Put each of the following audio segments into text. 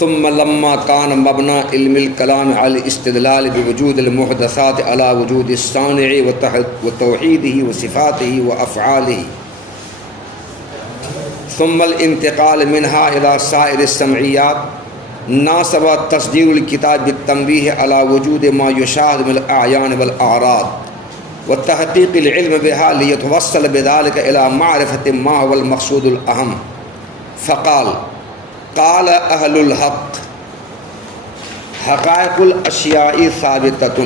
ثم لما كان مبنى علم الكلام على الاستدلال بوجود المحدثات على وجود الصانع وتوحيده وصفاته وأفعاله ثم الانتقال منها إلى سائر السمعيات ناسب تصدير الكتاب بالتنبيه على وجود ما يشاهد من الأعيان والأعراض وتحقيق العلم بها ليتوصل بذلك إلى معرفة ما هو المقصود الأهم. فقال قال أهل الحق حقائق الأشياء ثابتة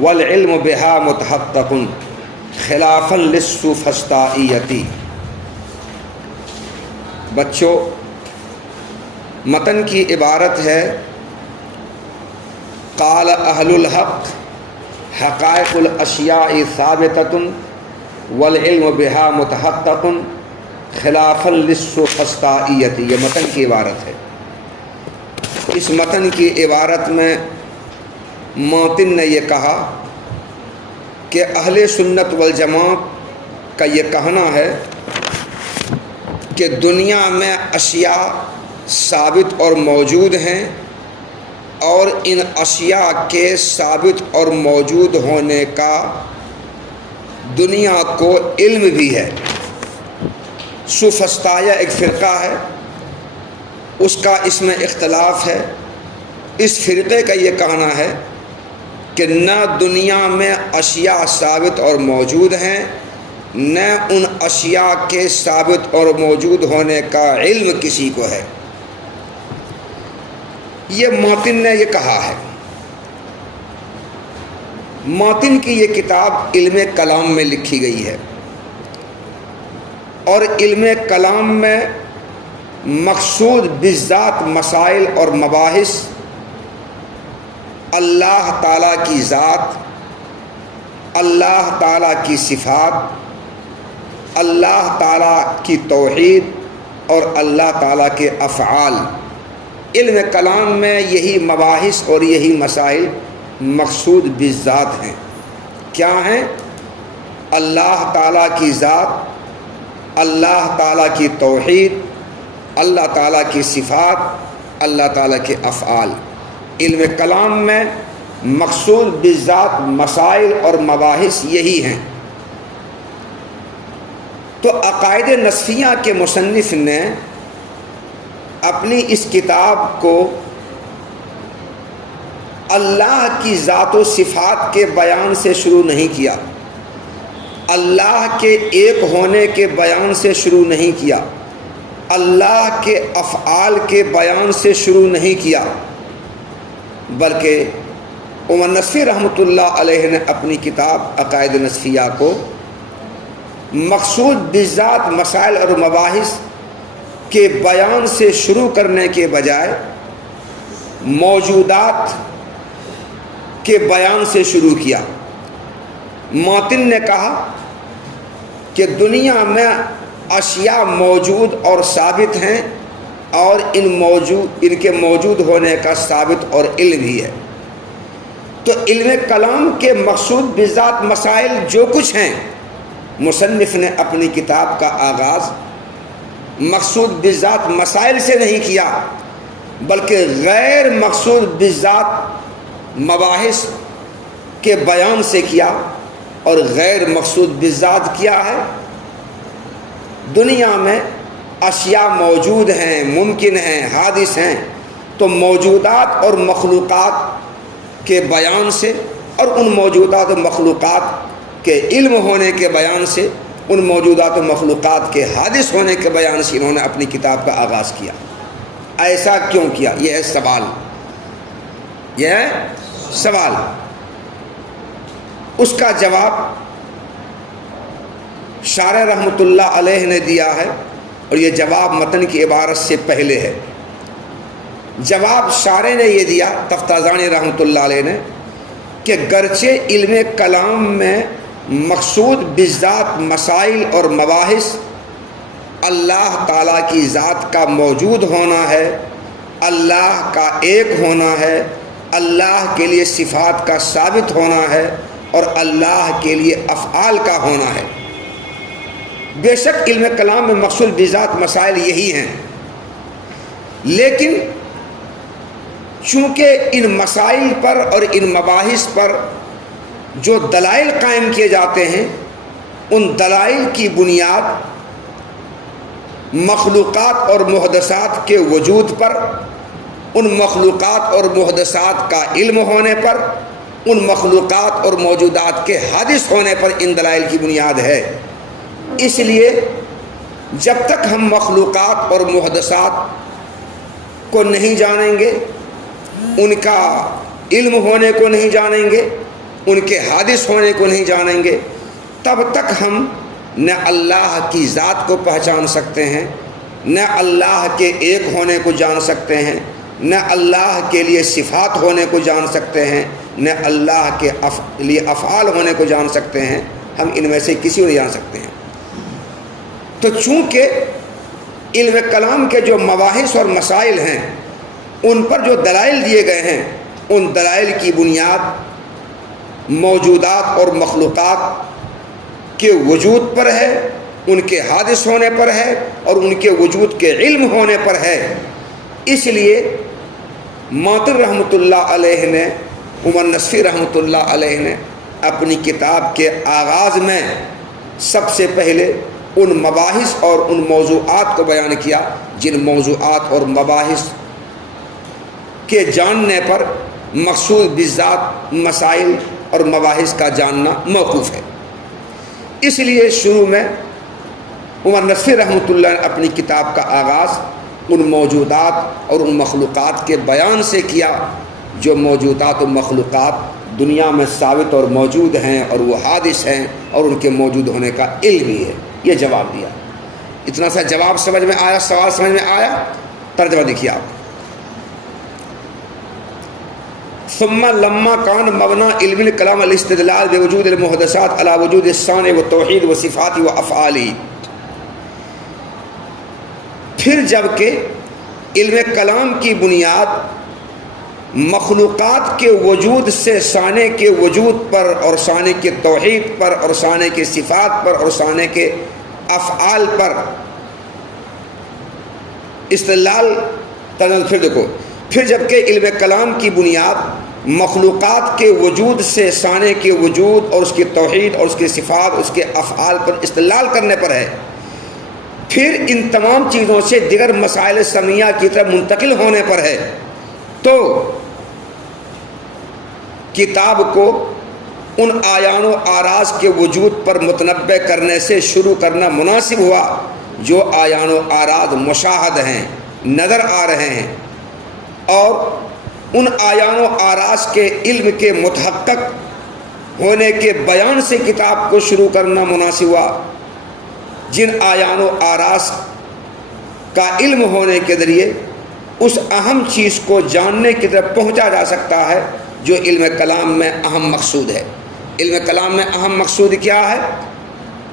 والعلم بها متحقق خلافا للسفسطائية. بچوں، متن کی عبارت ہے قال اہل الحق حقائق الاشیاء ثابتۃ والعلم بها متحقق خلافا للسفسطائیۃ. یہ متن کی عبارت ہے. اس متن کی عبارت میں ماتن نے یہ کہا کہ اہل سنت والجماعت کا یہ کہنا ہے کہ دنیا میں اشیاء ثابت اور موجود ہیں اور ان اشیاء کے ثابت اور موجود ہونے کا دنیا کو علم بھی ہے. سفسطائیہ ایک فرقہ ہے، اس کا اس میں اختلاف ہے. اس فرقے کا یہ کہنا ہے کہ نہ دنیا میں اشیاء ثابت اور موجود ہیں، نہ ان اشیاء کے ثابت اور موجود ہونے کا علم کسی کو ہے. یہ ماتن نے یہ کہا ہے. ماتن کی یہ کتاب علم کلام میں لکھی گئی ہے، اور علم کلام میں مقصود بالذات مسائل اور مباحث اللہ تعالیٰ کی ذات، اللہ تعالیٰ کی صفات، اللہ تعالیٰ کی توحید اور اللہ تعالیٰ کے افعال. علم کلام میں یہی مباحث اور یہی مسائل مقصود بالذات ہیں. کیا ہیں؟ اللہ تعالیٰ کی ذات، اللہ تعالیٰ کی توحید، اللہ تعالیٰ کی صفات، اللہ تعالیٰ کے افعال. علم کلام میں مقصود بالذات مسائل اور مباحث یہی ہیں. تو عقائد نصفیہ کے مصنف نے اپنی اس کتاب کو اللہ کی ذات و صفات کے بیان سے شروع نہیں کیا، اللہ کے ایک ہونے کے بیان سے شروع نہیں کیا، اللہ کے افعال کے بیان سے شروع نہیں کیا، بلکہ عمر نصفی رحمۃ اللہ علیہ نے اپنی کتاب عقائد نصفیہ کو مقصود بالذات مسائل اور مباحث کے بیان سے شروع کرنے کے بجائے موجودات کے بیان سے شروع کیا. ماتن نے کہا کہ دنیا میں اشیاء موجود اور ثابت ہیں اور ان کے موجود ہونے کا ثابت اور علم بھی ہے. تو علم کلام کے مقصود بالذات مسائل جو کچھ ہیں، مصنف نے اپنی کتاب کا آغاز مقصود بالذات مسائل سے نہیں کیا، بلکہ غیر مقصود بالذات مباحث کے بیان سے کیا. اور غیر مقصود بالذات کیا ہے؟ دنیا میں اشیاء موجود ہیں، ممکن ہیں، حادث ہیں، تو موجودات اور مخلوقات کے بیان سے اور ان موجودات و مخلوقات کے علم ہونے کے بیان سے، ان موجودات و مخلوقات کے حادث ہونے کے بیان سے انہوں نے اپنی کتاب کا آغاز کیا. ایسا کیوں کیا؟ یہ ہے سوال. یہ ہے سوال. اس کا جواب شارح رحمۃ اللہ علیہ نے دیا ہے، اور یہ جواب متن کی عبارت سے پہلے ہے. جواب شارح نے یہ دیا، تفتازانی رحمۃ اللہ علیہ نے، کہ گرچہ علم کلام میں مقصود بالذات مسائل اور مباحث اللہ تعالیٰ کی ذات کا موجود ہونا ہے، اللہ کا ایک ہونا ہے، اللہ کے لیے صفات کا ثابت ہونا ہے، اور اللہ کے لیے افعال کا ہونا ہے. بے شک علم کلام میں مقصود بالذات مسائل یہی ہیں، لیکن چونکہ ان مسائل پر اور ان مباحث پر جو دلائل قائم کیے جاتے ہیں، ان دلائل کی بنیاد مخلوقات اور محدثات کے وجود پر، ان مخلوقات اور محدثات کا علم ہونے پر، ان مخلوقات اور موجودات کے حادث ہونے پر ان دلائل کی بنیاد ہے۔ اس لیے جب تک ہم مخلوقات اور محدثات کو نہیں جانیں گے، ان کا علم ہونے کو نہیں جانیں گے، ان کے حادث ہونے کو نہیں جانیں گے، تب تک ہم نہ اللہ کی ذات کو پہچان سکتے ہیں، نہ اللہ کے ایک ہونے کو جان سکتے ہیں، نہ اللہ کے لیے صفات ہونے کو جان سکتے ہیں، نہ اللہ کے لیے افعال ہونے کو جان سکتے ہیں۔ ہم ان میں سے کسی کو نہیں جان سکتے ہیں۔ تو چونکہ علم کلام کے جو مباحث اور مسائل ہیں، ان پر جو دلائل دیے گئے ہیں، ان دلائل کی بنیاد موجودات اور مخلوقات کے وجود پر ہے، ان کے حادث ہونے پر ہے، اور ان کے وجود کے علم ہونے پر ہے۔ اس لیے ماتر رحمۃ اللہ علیہ نے، عمر نصفی رحمۃ اللہ علیہ نے اپنی کتاب کے آغاز میں سب سے پہلے ان مباحث اور ان موضوعات کو بیان کیا جن موضوعات اور مباحث کے جاننے پر مقصود بالذات مسائل اور مباحث کا جاننا موقوف ہے۔ اس لیے شروع میں عمر نصفی رحمۃ اللہ نے اپنی کتاب کا آغاز ان موجودات اور ان مخلوقات کے بیان سے کیا جو موجودات و مخلوقات دنیا میں ثابت اور موجود ہیں، اور وہ حادث ہیں، اور ان کے موجود ہونے کا علم بھی ہے۔ یہ جواب دیا۔ اتنا سا جواب سمجھ میں آیا؟ سوال سمجھ میں آیا؟ ترجمہ دیکھیے آپ۔ ثم لما كان مبنى علم الكلام الاستدلال بوجود المحدثات على وجود الصانع والتوحید وصفات وافعاله، پھر جب کہ علم کلام کی بنیاد مخلوقات کے وجود سے صانع کے وجود پر، اور صانع کے توحید پر، اور صانع کے صفات پر، اور صانع کے افعال پر استدلال، پھر دیکھو، پھر جب کہ علم کلام کی بنیاد مخلوقات کے وجود سے صانع کے وجود اور اس کی توحید اور اس کے صفات، اس کے افعال پر استدلال کرنے پر ہے، پھر ان تمام چیزوں سے دیگر مسائل سمیہ کی طرف منتقل ہونے پر ہے، تو کتاب کو ان آیان و آراز کے وجود پر متنبع کرنے سے شروع کرنا مناسب ہوا جو آیان و آراز مشاہد ہیں، نظر آ رہے ہیں، اور ان آیان و آراز کے علم کے متحقق ہونے کے بیان سے کتاب کو شروع کرنا مناسب ہوا جن آیان و آراز کا علم ہونے کے ذریعے اس اہم چیز کو جاننے کی طرف پہنچا جا سکتا ہے جو علم کلام میں اہم مقصود ہے۔ علم کلام میں اہم مقصود کیا ہے؟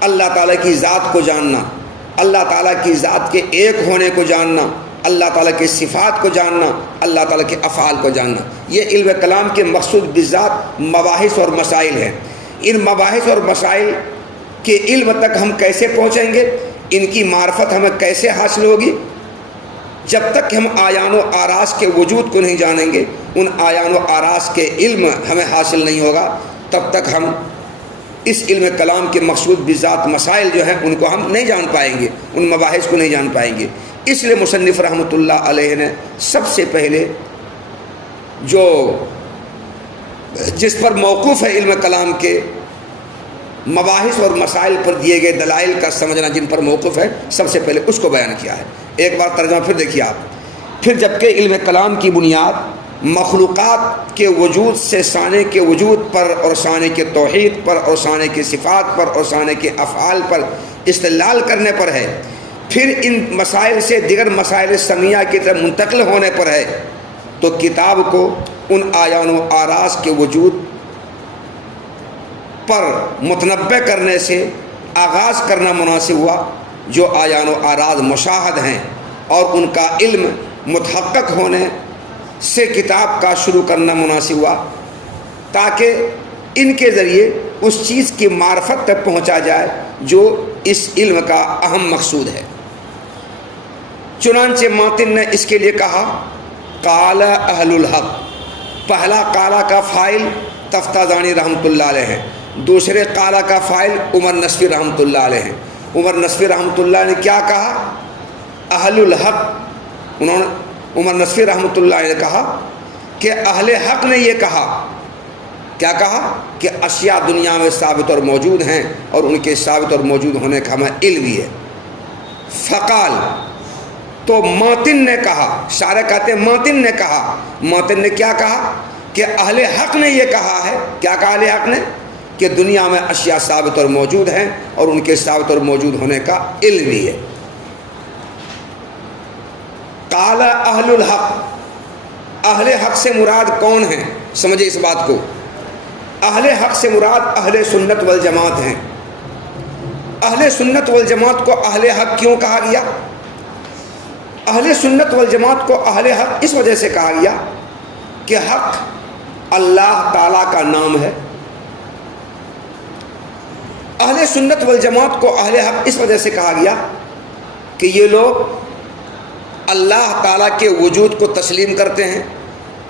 اللہ تعالیٰ کی ذات کو جاننا، اللہ تعالیٰ کی ذات کے ایک ہونے کو جاننا، اللہ تعالیٰ کے صفات کو جاننا، اللہ تعالیٰ کے افعال کو جاننا۔ یہ علم کلام کے مقصود بالذات مباحث اور مسائل ہیں۔ ان مباحث اور مسائل کے علم تک ہم کیسے پہنچیں گے؟ ان کی معرفت ہمیں کیسے حاصل ہوگی؟ جب تک ہم آیان و آراز کے وجود کو نہیں جانیں گے، ان آیان و آراز کے علم ہمیں حاصل نہیں ہوگا، تب تک ہم اس علم کلام کے مقصود بالذات مسائل جو ہیں ان کو ہم نہیں جان پائیں گے، ان مباحث کو نہیں جان پائیں گے۔ اس لیے مصنف رحمۃ اللہ علیہ نے سب سے پہلے جو جس پر موقوف ہے علم کلام کے مباحث اور مسائل پر دیے گئے دلائل کا سمجھنا جن پر موقوف ہے، سب سے پہلے اس کو بیان کیا ہے۔ ایک بار ترجمہ پھر دیکھیے آپ۔ پھر جبکہ علم کلام کی بنیاد مخلوقات کے وجود سے صانع کے وجود پر، اور صانع کے توحید پر، اور صانع کے صفات پر، اور صانع کے افعال پر استدلال کرنے پر ہے، پھر ان مسائل سے دیگر مسائل سمیہ کی طرف منتقل ہونے پر ہے، تو کتاب کو ان آیان و آراز کے وجود پر متنبع کرنے سے آغاز کرنا مناسب ہوا جو آیان و آراز مشاہد ہیں، اور ان کا علم متحقق ہونے سے کتاب کا شروع کرنا مناسب ہوا تاکہ ان کے ذریعے اس چیز کی معرفت تک پہنچا جائے جو اس علم کا اہم مقصود ہے۔ چنانچہ ماتن نے اس کے لیے کہا قال اہل الحق، پہلا قال کا فاعل تفتازانی رحمۃ اللہ علیہ ہے، دوسرے قال کا فاعل عمر نصفی رحمۃ اللہ علیہ ہے۔ عمر نصفی رحمۃ اللہ نے کیا کہا؟ اہل الحق، انہوں نے عمر نصفی رحمۃ اللہ نے کہا کہ اہل حق نے یہ کہا، کیا کہا؟ کہ اشیاء دنیا میں ثابت اور موجود ہیں اور ان کے ثابت اور موجود ہونے کا ہمیں علم بھی ہے۔ فقال، تو ماتن نے کہا، شارح کہتے ہیں ماتن نے کہا، ماتن نے کیا کہا؟ کہ اہل حق نے یہ کہا ہے، کیا کہا اہل حق نے؟ کہ دنیا میں اشیاء ثابت اور موجود ہیں اور ان کے ثابت اور موجود ہونے کا علم بھی ہے۔ قال اہل الحق، اہل حق سے مراد کون ہیں؟ سمجھے اس بات کو، اہل حق سے مراد اہل سنت والجماعت ہیں۔ اہل سنت والجماعت کو اہل حق کیوں کہا گیا؟ اہل سنت والجماعت کو اہل حق اس وجہ سے کہا گیا کہ حق اللہ تعالیٰ کا نام ہے۔ اہل سنت والجماعت کو اہل حق اس وجہ سے کہا گیا کہ یہ لوگ اللہ تعالیٰ کے وجود کو تسلیم کرتے ہیں۔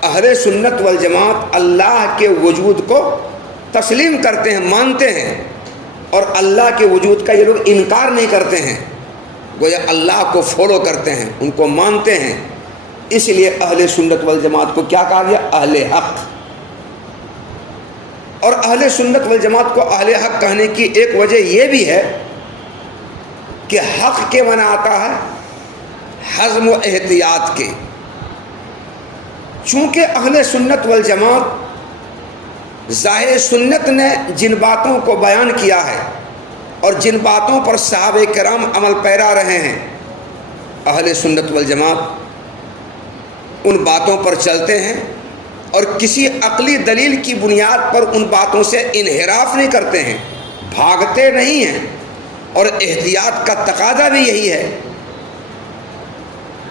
اہل سنت والجماعت اللہ کے وجود کو تسلیم کرتے ہیں، مانتے ہیں، اور اللہ کے وجود کا یہ لوگ انکار نہیں کرتے ہیں، گویا اللہ کو فالو کرتے ہیں، ان کو مانتے ہیں۔ اس لیے اہل سنت والجماعت کو کیا کہا گیا؟ اہل حق۔ اور اہل سنت والجماعت کو اہل حق کہنے کی ایک وجہ یہ بھی ہے کہ حق کے معنی آتا ہے حزم و احتیاط کے۔ چونکہ اہل سنت والجماعت ظاہر سنت نے جن باتوں کو بیان کیا ہے اور جن باتوں پر صحابہ کرام عمل پیرا رہے ہیں، اہل سنت والجماعت ان باتوں پر چلتے ہیں اور کسی عقلی دلیل کی بنیاد پر ان باتوں سے انحراف نہیں کرتے ہیں، بھاگتے نہیں ہیں۔ اور احتیاط کا تقاضا بھی یہی ہے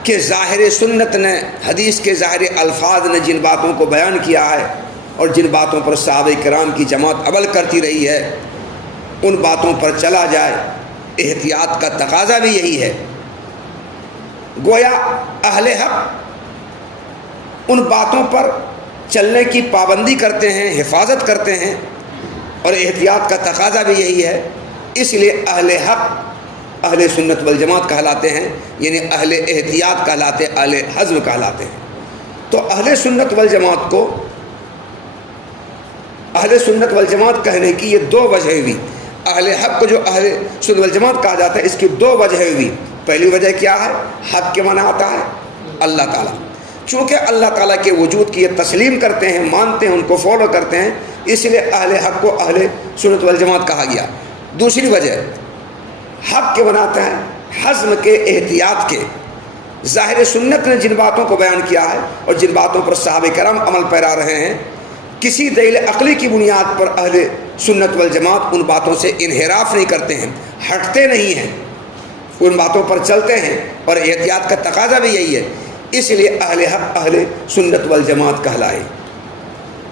کہ ظاہر سنت نے، حدیث کے ظاہر الفاظ نے جن باتوں کو بیان کیا ہے اور جن باتوں پر صحابہ کرام کی جماعت عمل کرتی رہی ہے، ان باتوں پر چلا جائے۔ احتیاط کا تقاضا بھی یہی ہے۔ گویا اہل حق ان باتوں پر چلنے کی پابندی کرتے ہیں، حفاظت کرتے ہیں، اور احتیاط کا تقاضا بھی یہی ہے۔ اس لیے اہل حق اہل سنت والجماعت کہلاتے ہیں، یعنی اہل احتیاط کہلاتے، اہل حزم کہلاتے ہیں۔ تو اہل سنت والجماعت کو اہل سنت والجماعت کہنے کی یہ دو وجہ ہوئی۔ اہل حق کو جو اہل سنت والجماعت کہا جاتا ہے، اس کی دو وجہ ہوئی۔ پہلی وجہ کیا ہے؟ حق کے معنی آتا ہے اللہ تعالیٰ۔ چونکہ اللہ تعالیٰ کے وجود کی یہ تسلیم کرتے ہیں، مانتے ہیں، ان کو فالو کرتے ہیں، اس لیے اہل حق کو اہل سنت والجماعت کہا گیا۔ دوسری وجہ حق کے بناتا ہے حزم کے، احتیاط کے۔ ظاہر سنت نے جن باتوں کو بیان کیا ہے اور جن باتوں پر صحابہ کرام عمل پیرا رہے ہیں، کسی دلیل عقلی کی بنیاد پر اہل سنت والجماعت ان باتوں سے انحراف نہیں کرتے ہیں، ہٹتے نہیں ہیں، ان باتوں پر چلتے ہیں، اور احتیاط کا تقاضا بھی یہی ہے۔ اس لیے اہل حق اہل سنت والجماعت کہلائے۔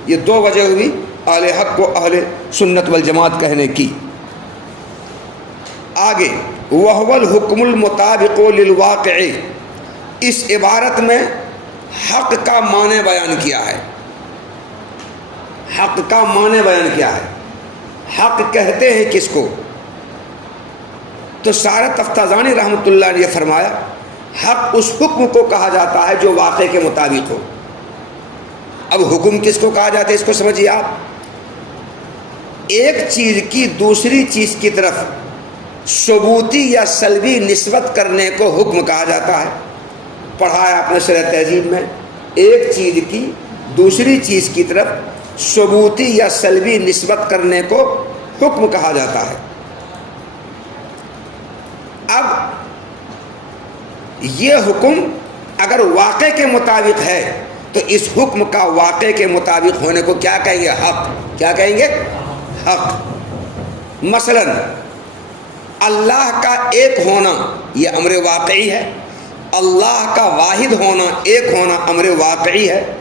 یہ دو وجہ ہوئی اہل حق کو اہل سنت والجماعت کہنے کی۔ آگے وَهُوَ الْحُكْمُ الْمُطَابِقُ لِلْوَاقِعِ، اس عبارت میں حق کا معنی بیان کیا ہے۔ حق کا معنی بیان کیا ہے؟ حق کہتے ہیں کس کو؟ تو سارے تفتازانی رحمۃ اللہ نے یہ فرمایا، حق اس حکم کو کہا جاتا ہے جو واقع کے مطابق ہو۔ اب حکم کس کو کہا جاتا ہے؟ اس کو سمجھیے آپ۔ ایک چیز کی دوسری چیز کی طرف ثبوتی یا سلبی نسبت کرنے کو حکم کہا جاتا ہے۔ پڑھا ہے آپ نے شرح تہذیب میں، ایک چیز کی دوسری چیز کی طرف ثبوتی یا سلبی نسبت کرنے کو حکم کہا جاتا ہے۔ اب یہ حکم اگر واقع کے مطابق ہے تو اس حکم کا واقع کے مطابق ہونے کو کیا کہیں گے؟ حق۔ کیا کہیں گے؟ حق۔ مثلا اللہ کا ایک ہونا یہ امر واقعی ہے، اللہ کا واحد ہونا، ایک ہونا امر واقعی ہے،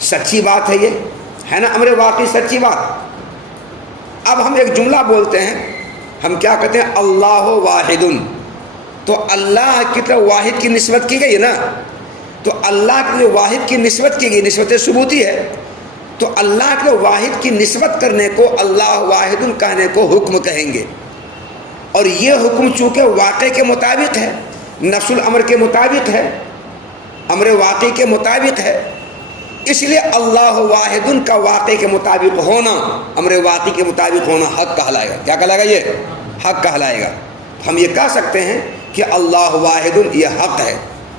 سچی بات ہے، یہ ہے نا امر واقعی، سچی بات۔ اب ہم ایک جملہ بولتے ہیں، ہم کیا کہتے ہیں؟ اللہ واحد، تو اللہ کی طرف واحد کی نسبت کی گئی ہے نا، تو اللہ کے واحد کی نسبت کی گئی، نسبت ثبوتی ہے، تو اللہ کے واحد کی نسبت کرنے کو اللہ واحد کہنے کو حکم کہیں گے، اور یہ حکم چونکہ واقع کے مطابق ہے، نفس الامر کے مطابق ہے، امر واقعی کے مطابق ہے، اس لیے اللہ واحد کا واقع کے مطابق ہونا، امر واقعی کے مطابق ہونا حق کہلائے گا۔ کیا کہلائے گا؟ یہ حق کہلائے گا۔ ہم یہ کہہ سکتے ہیں کہ اللہ واحد یہ حق ہے،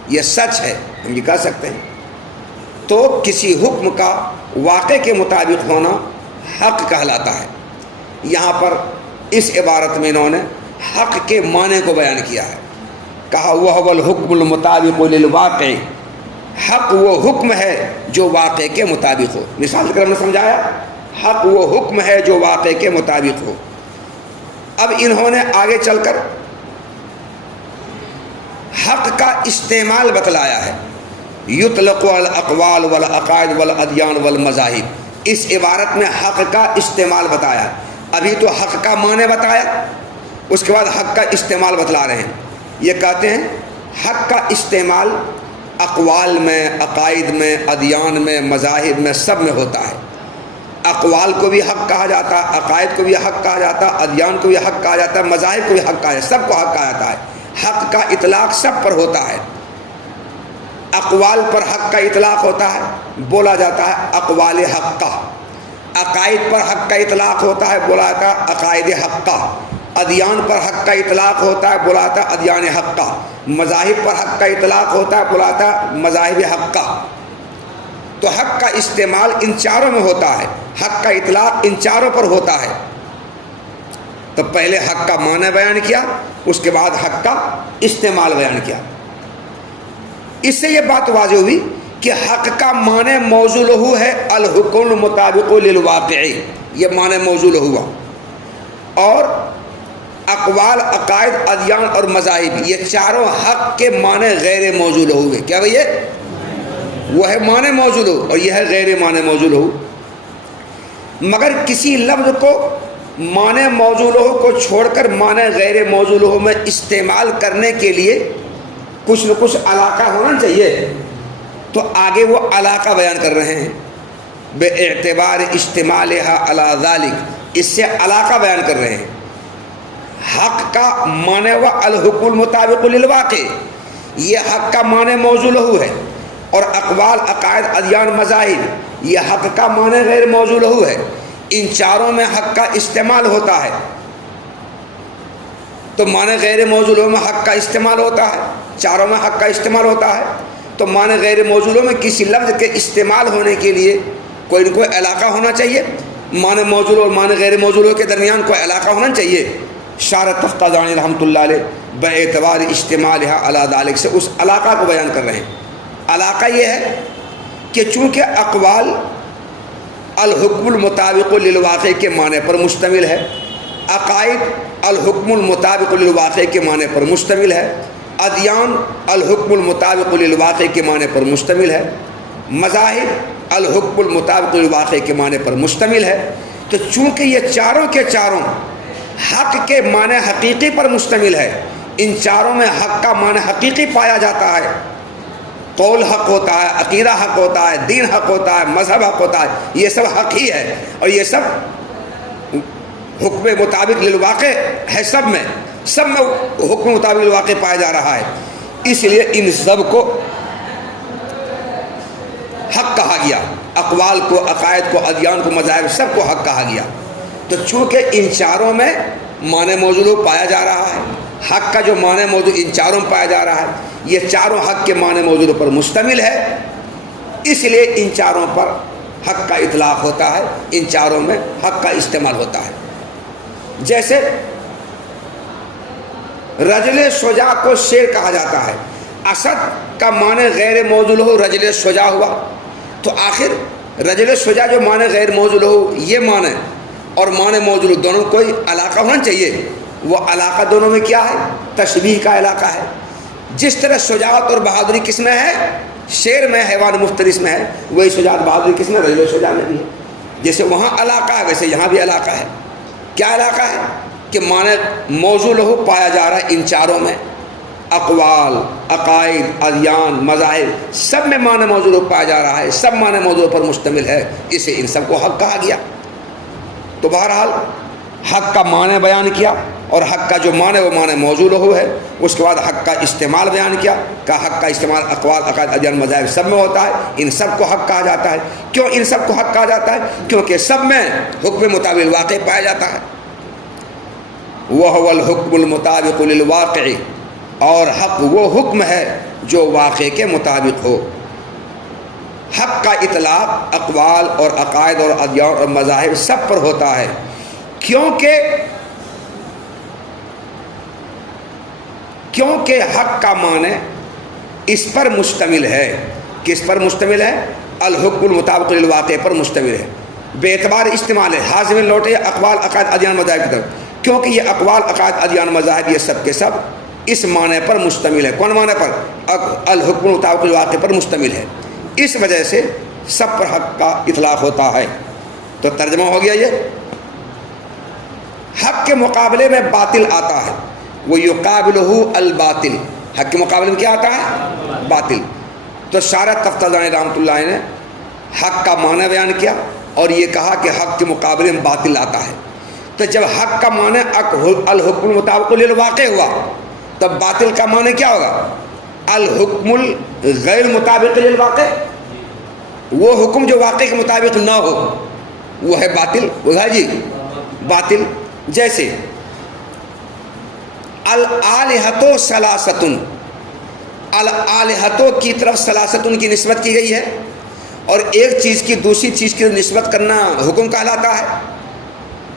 یہ سچ ہے، ہم یہ کہہ سکتے ہیں۔ تو کسی حکم کا واقع کے مطابق ہونا حق کہلاتا ہے۔ یہاں پر اس عبارت میں انہوں نے حق کے معنی کو بیان کیا ہے، کہا وَهُوَ الْحُكْمُ الْمُطَابِقُ لِلْوَاقِعِ، حق وہ حکم ہے جو واقع کے مطابق ہو۔ مثال کر ہم نے سمجھایا، حق وہ حکم ہے جو واقع کے مطابق ہو۔ اب انہوں نے آگے چل کر حق کا استعمال بتلایا ہے، یطلق الاقوال والعقائد والادیان والمذاہب، اس عبارت میں حق کا استعمال بتایا۔ ابھی تو حق کا معنی بتایا، اس کے بعد حق کا استعمال بتلا رہے ہیں۔ یہ کہتے ہیں حق کا استعمال اقوال میں، عقائد میں، ادیان میں، مذاہب میں، سب میں ہوتا ہے۔ اقوال کو بھی حق کہا جاتا ہے، عقائد کو بھی حق کہا جاتا ہے، ادیان کو بھی حق کہا جاتا ہے، مذاہب کو بھی حق کہا جاتا ہے، سب کو حق کہا جاتا ہے۔ حق کا اطلاق سب پر ہوتا ہے۔ اقوال پر حق کا اطلاق ہوتا ہے، بولا جاتا ہے اقوال حقہ۔ عقائد پر حق کا اطلاق ہوتا ہے، بولا جاتا ہے عقائد حقہ۔ ادیان پر حق کا اطلاق ہوتا ہے، بولا جاتا ہے ادیان حقہ۔ مذاہب پر حق کا اطلاق ہوتا ہے، بولا جاتا ہے مذاہب حقہ۔ تو حق کا استعمال ان چاروں میں ہوتا ہے، حق کا اطلاق ان چاروں پر ہوتا ہے۔ تو پہلے حق کا معنی بیان کیا، اس کے بعد حق کا استعمال بیان کیا۔ اس سے یہ بات واضح ہوئی کہ حق کا معنی موضوع لہو ہے الحکم المطابق للواقع، یہ معنی موضوع لہو ہوا۔ اور اقوال، عقائد، ادیان اور مذاہب، یہ چاروں حق کے معنی غیر موضوع لہو ہوئے۔ کیا بھئی؟ وہ ہے معنی موضوع لہو اور یہ ہے غیر معنی موضوع لہو۔ مگر کسی لفظ کو معنی موضوع لہو کو چھوڑ کر معنی غیر موضوع لہو میں استعمال کرنے کے لیے کچھ نہ کچھ علاقہ ہونا چاہیے، تو آگے وہ علاقہ بیان کر رہے ہیں بے اعتبار استعمالہا علی ذالک، اس سے علاقہ بیان کر رہے ہیں۔ حق کا معنی و الحکم المطابق للواقع، یہ حق کا معنی موضوع لہو ہے، اور اقوال، عقائد، ادیان، مذاہب، یہ حق کا معنی غیر موضوع لہو ہے۔ ان چاروں میں حق کا استعمال ہوتا ہے، تو معنی غیر موضوع لہو میں حق کا استعمال ہوتا ہے، چاروں میں حق کا استعمال ہوتا ہے۔ تو معنی غیر موضوع لہو میں کسی لفظ کے استعمال ہونے کے لیے کوئی نہ کوئی علاقہ ہونا چاہیے، معنی موضوع اور معنی غیر موضوع لہو کے درمیان کوئی علاقہ ہونا چاہیے۔ شارح تفتازانی رحمۃ اللہ علیہ بے اعتبار استعمالہا علی ذالک سے اس علاقہ کو بیان کر رہے ہیں۔ علاقہ یہ ہے کہ چونکہ اقوال الحکم المطابق للواقع کے معنی پر مشتمل ہے، عقائد الحکم المطابق للواقع کے معنی پر مشتمل ہے، ادیان الحکم المطابق للواقع کے معنی پر مشتمل ہے، مذاہب الحکم المطابق للواقع کے معنی پر مشتمل ہے، تو چونکہ یہ چاروں کے چاروں حق کے معنی حقیقی پر مشتمل ہے، ان چاروں میں حق کا معنی حقیقی پایا جاتا ہے۔ قول حق ہوتا ہے، عقیدہ حق ہوتا ہے، دین حق ہوتا ہے، مذہب حق ہوتا ہے، یہ سب حق ہی ہے، اور یہ سب حکم مطابق للواقع ہے۔ سب میں حکم مطابق للواقع پایا جا رہا ہے، اس لیے ان سب کو حق کہا گیا، اقوال کو، عقائد کو، ادیان کو، مذاہب، سب کو حق کہا گیا۔ تو چونکہ ان چاروں میں معنی موضوع پایا جا رہا ہے، حق کا جو معنی موضوع ان چاروں میں پایا جا رہا ہے، یہ چاروں حق کے معنی موضوع پر مشتمل ہے، اس لیے ان چاروں پر حق کا اطلاق ہوتا ہے، ان چاروں میں حق کا استعمال ہوتا ہے۔ جیسے رجل شجاع کو شیر کہا جاتا ہے، اسد کا معنی غیر موضوع ہو، رجل شجاع ہوا، تو آخر رجل شجاع جو معنی غیر موضوع ہو، یہ معنی اور معنی موضوع دونوں کوئی علاقہ ہونا چاہیے۔ وہ علاقہ دونوں میں کیا ہے؟ تشبیہ کا علاقہ ہے۔ جس طرح شجاعت اور بہادری کس میں ہے؟ شیر میں، حیوان مفترس میں ہے، وہی شجاعت بہادری کس میں؟ رجل شجاع میں بھی ہے۔ جیسے وہاں علاقہ ہے ویسے یہاں بھی علاقہ ہے۔ کیا علاقہ ہے؟ کہ معنی موضوع لہو پایا جا رہا ہے ان چاروں میں، اقوال، عقائد، ادیان، مذاہب سب میں معنی موجود پایا جا رہا ہے، سب معنی موجود پر مشتمل ہے، اسے ان سب کو حق کہا گیا۔ تو بہرحال حق کا معنی بیان کیا، اور حق کا جو معنی وہ معنی موجود ہو ہے۔ اس کے بعد حق کا استعمال بیان کیا کہ حق کا استعمال اقوال، عقائد، ادیان، مذاہب سب میں ہوتا ہے، ان سب کو حق کہا جاتا ہے۔ کیوں ان سب کو حق کہا جاتا ہے؟ کیونکہ سب میں حکم مطابق الواقع پایا جاتا ہے۔ وَهُوَ الْحُكْمُ الْمُطَابِقُ لِلْوَاقِعِ، اور حق وہ حکم ہے جو واقع کے مطابق ہو۔ حق کا اطلاق اقوال اور عقائد اور ادیان اور مذاہب سب پر ہوتا ہے، کیونکہ حق کا معنی اس پر مشتمل ہے۔ کس پر مشتمل ہے؟ الحکم المطابق للواقع پر مشتمل ہے، بے اعتبار استعمال ہے، حاضر میں لوٹے اقوال، عقائد، ادیان، مذاہب کی طرف، کیونکہ یہ اقوال، عقائد، ادیان، مذاہب یہ سب کے سب اس معنی پر مشتمل ہے۔ کون معنی پر؟ الحکم المطابق للواقع پر مشتمل ہے، اس وجہ سے سب پر حق کا اطلاق ہوتا ہے۔ تو ترجمہ ہو گیا یہ، حق کے مقابلے میں باطل آتا ہے، وہ یقابلہ الباطل، حق کے مقابلے میں کیا آتا ہے؟ باطل۔ تو شارح تفتازانی رحمۃ اللہ علیہ نے حق کا معنی بیان کیا اور یہ کہا کہ حق کے مقابلے میں باطل آتا ہے۔ تو جب حق کا معنی الحکم المطابق للواقع ہوا، تب باطل کا معنی کیا ہوگا؟ الحکم الغیر مطابق للواقع، وہ حکم جو واقع کے مطابق نہ ہو وہ ہے باطل، وہ ہے جی باطل۔ جیسے الآلہۃ ثلاثۃ، الآلہۃ کی طرف ثلاثۃ کی نسبت کی گئی ہے، اور ایک چیز کی دوسری چیز کی نسبت کرنا حکم کہلاتا ہے۔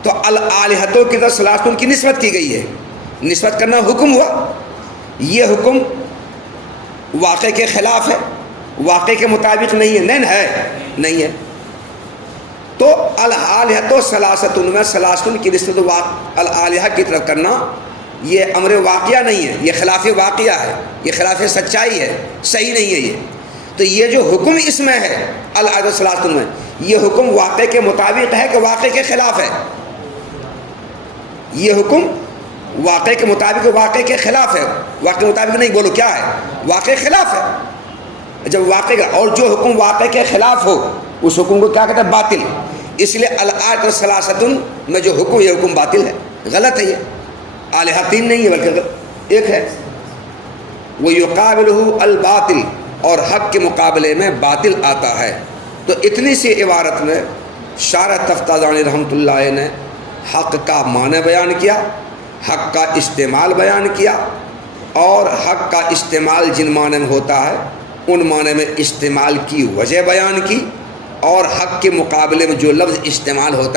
تو الآلہۃ کی طرف ثلاثۃ کی نسبت کی گئی ہے، نسبت کرنا حکم ہوا، یہ حکم واقع کے خلاف ہے، واقع کے مطابق نہیں ہے، نہیں ہے۔ تو الآلہۃ ثلاثۃ میں ثلاثۃ کی نسبت الآلہہ کی طرف کرنا یہ امر واقعہ نہیں ہے، یہ خلاف واقعہ ہے، یہ خلاف سچائی ہے، صحیح نہیں ہے یہ۔ تو یہ جو حکم اس میں ہے الآلہۃ ثلاثۃ میں، یہ حکم واقع کے مطابق ہے کہ واقع کے خلاف ہے؟ یہ حکم واقع کے مطابق واقع کے خلاف ہے، واقع کے مطابق نہیں، بولو کیا ہے؟ واقع کے خلاف ہے۔ جب واقع کا، اور جو حکم واقع کے خلاف ہو اس حکم کو کیا کہتے ہیں؟ باطل۔ اس لیے الآلہۃ ثلاثۃ میں جو حکم، یہ حکم باطل ہے، غلط ہے، یہ الہ تین نہیں ہے بلکہ ایک ہے۔ وہ یقابلہ الباطل، اور حق کے مقابلے میں باطل آتا ہے۔ تو اتنی سی عبارت میں شارح تفتازانی رحمۃ اللہ علیہ نے حق کا معنی بیان کیا، حق کا استعمال بیان کیا، اور حق کا استعمال جن معنی میں ہوتا ہے ان معنی میں استعمال کی وجہ بیان کی، اور حق کے مقابلے میں جو لفظ استعمال ہوتا ہے